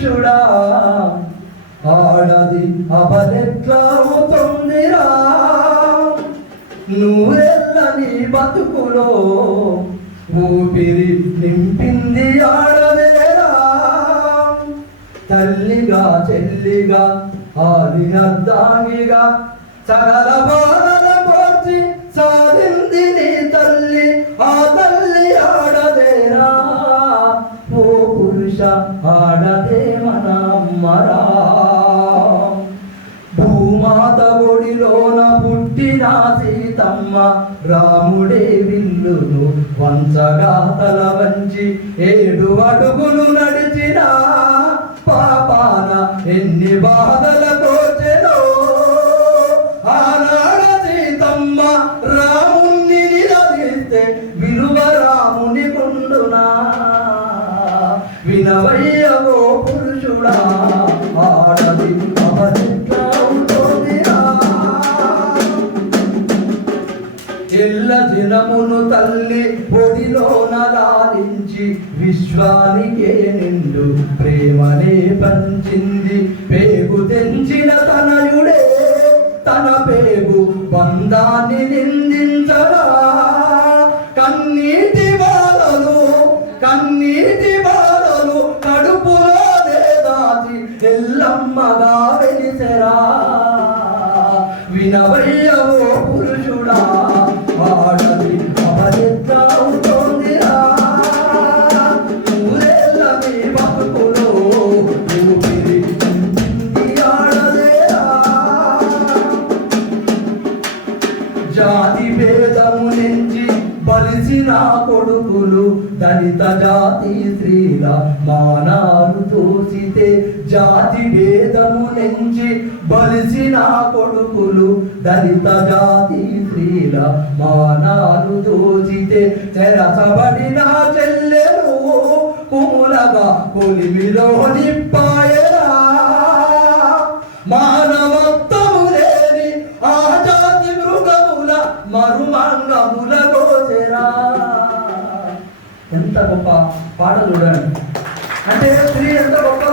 పురుషుడా ఆడది అబలెట్లా అవుతుందిరా నూరెల్లని బతుకులో ఊపిరి నింపింది ఆడదేరా తల్లిగా చెల్లిగా ఆదినర్దాంగిగా సకల బాధ పురుష ఆడదే మన భూమాత ఒడిలోన పుట్టిన సీతమ్మ రాముడే విల్లును వంచగా తల వంచి ఏడు అడుగులు నడిచిన పాపాన ఎన్ని బాధలతో చెలో ఆనా వినవయ్యవో పురుషుడా ఆడది అవరిట్లా ఉంటుందిరా ఎల్ల దినమును తల్లి ఒడిలోన లాలించి విశ్వానికే నిండు ప్రేమనే పంచింది. పేగు తెంచిన తనయుడే తన పేగు బంధాన్ని నిందించరా ఎల్లమ్మగా వెలిసెరా వినవయ్యవో పురుషుడా ఆడది జాతి భేదము నుంచి బలిసిన కొడుకులు దళిత జాతి స్త్రీల మానాలు తోసితే జాతి భేదము నుంచి బలిసిన కొడుకులు దళిత జాతి స్త్రీల మానాలు దోచితే చెరసబడిన చెల్లెలు కుములగా కొలిమిలో నిప్పాయరా. మానవత్వము లేని ఆ జాతి మృగముల మరుమంగముల గోచెరా. ఎంత గొప్ప పాట చూడండి. అంటే స్త్రీ ఎంత గొప్ప